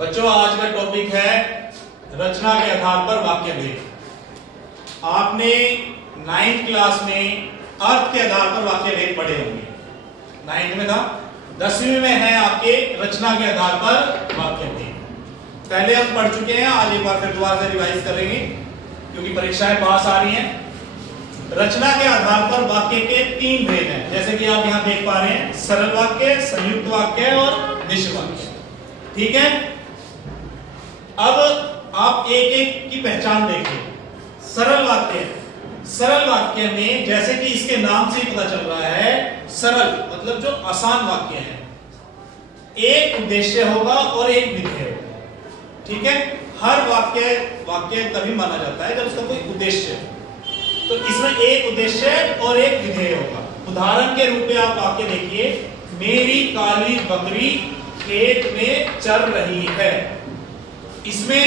बच्चों आज का टॉपिक है रचना के आधार पर वाक्य भेद। आपने 9th क्लास में अर्थ के आधार पर वाक्य भेद पढ़े होंगे। 9th में था, 10वीं में है आपके रचना के आधार पर वाक्य भेद। पहले हम पढ़ चुके हैं, आज एक बार फिर दोबारा से रिवाइज करेंगे क्योंकि परीक्षाएं पास आ रही हैं। रचना के आधार पर वाक्य के 3 भेद हैं, जैसे कि आप यहां देख पा रहे हैं, सरल वाक्य, संयुक्त वाक्य और मिश्र वाक्य। ठीक है, अब आप एक एक की पहचान देखिए। सरल वाक्य, सरल वाक्य में जैसे कि इसके नाम से ही पता चल रहा है, सरल मतलब जो आसान वाक्य है, एक उद्देश्य होगा और एक विधेय होगा। ठीक है, हर वाक्य तभी माना जाता है जब उसका कोई उद्देश्य है। तो इसमें एक उद्देश्य और एक विधेय होगा। उदाहरण के रूप में आप वाक्य देखिए, मेरी काली बकरी खेत में चर रही है। इसमें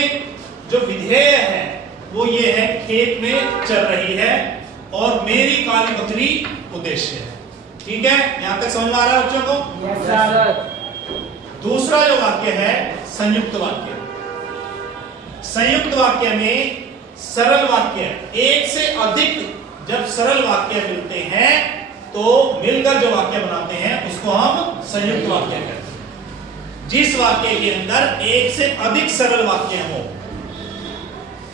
जो विधेय है वो ये है, खेत में चर रही है, और मेरी काली बकरी उद्देश्य है। ठीक है, यहां तक समझ में आ रहा है बच्चों को? Yes sir. दूसरा जो वाक्य है संयुक्त वाक्य। संयुक्त वाक्य में सरल वाक्य, एक से अधिक जब सरल वाक्य मिलते हैं तो मिलकर जो वाक्य बनाते हैं उसको हम संयुक्त वाक्य कहते हैं। जिस वाक्य के अंदर एक से अधिक सरल वाक्य हो,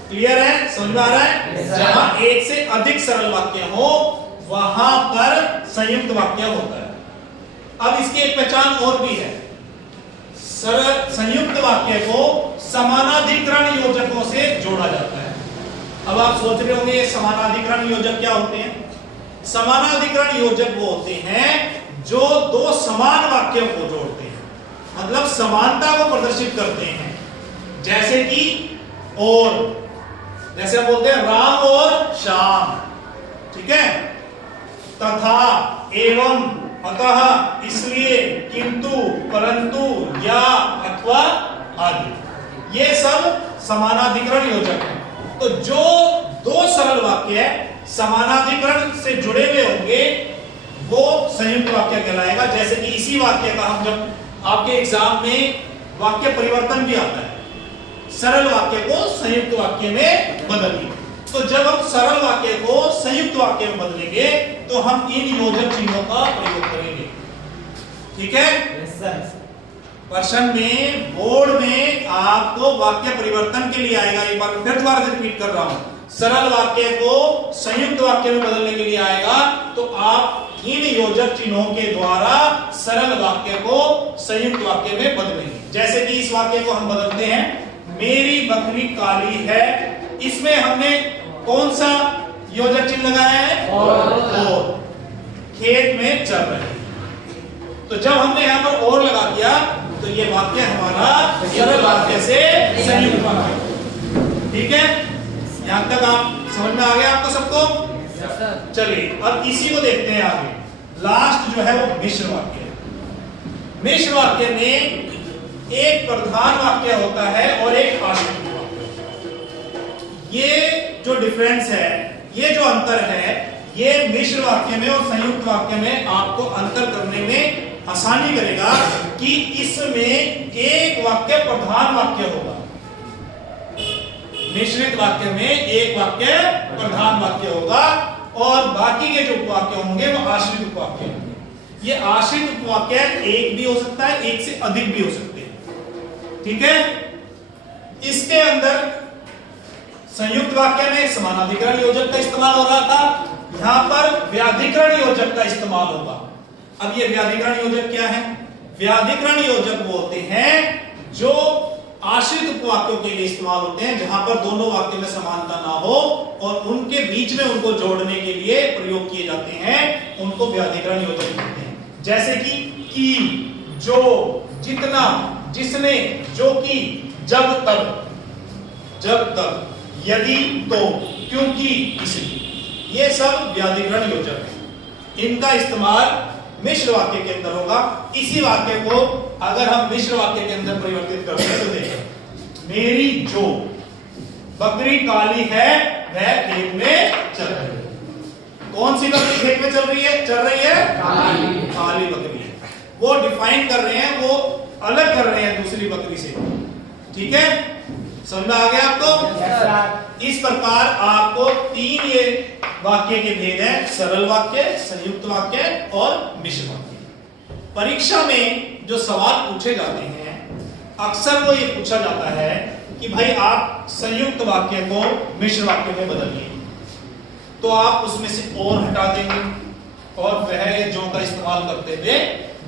क्लियर है, समझ में आ रहा है? जहां एक से अधिक सरल वाक्य हो वहां पर संयुक्त वाक्य होता है। अब इसकी एक पहचान और भी है, सरल संयुक्त वाक्य को समानाधिकरण योजकों से जोड़ा जाता है। अब आप सोच रहे होंगे समानाधिकरण योजक क्या होते हैं? समानाधिकरण योजक वो होते हैं जो दो समान वाक्यों को जोड़ते हैं, मतलब समानता को प्रदर्शित करते हैं। जैसे कि और, जैसे हम बोलते हैं राम और श्याम, ठीक है, तथा, एवं, अतः, इसलिए, किंतु, परंतु, या, अथवा आदि, ये सब समानाधिकरण योजक हैं। तो जो दो सरल वाक्य समानाधिकरण से जुड़े हुए होंगे वो संयुक्त वाक्य कहलाएगा। जैसे कि इसी वाक्य का हम जब आपके एग्जाम में वाक्य परिवर्तन भी आता है, सरल वाक्य को संयुक्त वाक्य में बदलिए। तो जब हम सरल वाक्य को संयुक्त वाक्य में बदलेंगे तो हम इन योजक चिन्हों का प्रयोग करेंगे। ठीक है, यस सर। प्रश्न में, बोर्ड में आपको वाक्य परिवर्तन के लिए आएगा। एक बार फिर दोबारा से रिपीट कर रहा हूं, सरल वाक्य को संयुक्त वाक्य में बदलने के लिए आएगा तो आप इन योजक चिन्हों के द्वारा सरल वाक्य को संयुक्त वाक्य में बदलेंगे। जैसे कि इस वाक्य को हम बदलते हैं, मेरी बकरी काली है। इसमें हमने कौन सा योजक चिन्ह लगाया है? और। खेत में चल रहे। तो जब हमने यहां पर और लगा दिया तो ये वाक्य हमारा सरल वाक्य से संयुक्त वाक्य। ठीक है, यहां तक आप समझ में आ गया आपको सबको? चलिए अब इसी को देखते हैं आगे। लास्ट जो है वो मिश्र वाक्य। मिश्र वाक्य में एक प्रधान वाक्य होता है और एक आश्रित वाक्य। ये जो डिफरेंस है, ये जो अंतर है, ये मिश्र वाक्य में और संयुक्त वाक्य में आपको अंतर करने में आसानी करेगा कि इसमें एक वाक्य प्रधान वाक्य होगा, मिश्रित वाक्य में एक वाक्य प्रधान वाक्य होगा और बाकी के जो उपवाक्य होंगे वो आश्रित उपवाक्य होंगे। ये आश्रित उपवाक्य एक भी हो सकता है, एक से अधिक भी हो सकते हैं। ठीक है, इसके अंदर संयुक्त वाक्य में समानाधिकरण योजक का इस्तेमाल हो रहा था, यहां पर व्याधिकरण योजक का इस्तेमाल होगा। अब ये व्याधिकरण योजक क्या है? व्याधिकरण योजक वो होते हैं जो आश्रित उपवाक्यों के लिए इस्तेमाल होते हैं, जहां पर दोनों वाक्य में समानता ना हो और उनके बीच में उनको जोड़ने के लिए प्रयोग किए जाते हैं, उनको व्याधिकरण योजक कहते हैं। जैसे कि, जो, जितना, जिसने, जो कि, जब तब, यदि, तो, क्योंकि, इसलिए, ये सब व्याधिकरण योजक हैं। इनका इस्तेमाल मिश्र वाक्य के अंदर होगा। इसी वाक्य को अगर हम मिश्र वाक्य के अंदर परिवर्तित करते हैं तो देखो, मेरी जो बकरी काली है वह खेत में चल रही है। कौन सी बकरी खेत में चल रही है? काली बकरी है। वो डिफाइन कर रहे हैं, वो अलग कर रहे हैं दूसरी बकरी से। ठीक है, समझ में आ गया आपको? Yes sir. इस प्रकार आपको 3 ये वाक्य के भेद हैं, सरल वाक्य, संयुक्त वाक्य और मिश्र वाक्य। परीक्षा में जो सवाल पूछे जाते हैं अक्सर वो ये पूछा जाता है कि भाई आप संयुक्त वाक्य को मिश्र वाक्य में बदलिए, तो आप उसमें से और हटा देंगे और वह जो का इस्तेमाल करते हुए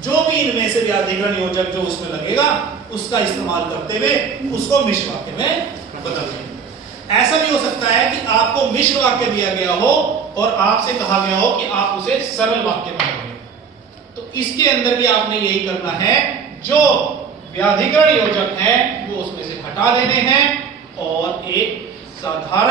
जो भी इनमें से व्याधिकरण योजक जो उसमें लगेगा उसका इस्तेमाल करते हुए उसको मिश्र वाक्य में बदल देंगे। ऐसा भी हो सकता है कि आपको मिश्र वाक्य दिया गया हो और आपसे कहा गया हो कि आप उसे सरल वाक्य में बदलें, तो इसके अंदर भी आपने यही करना है, जो व्याधिकरण योजक हैं वो उसमें से हटा देने हैं और एक साधारण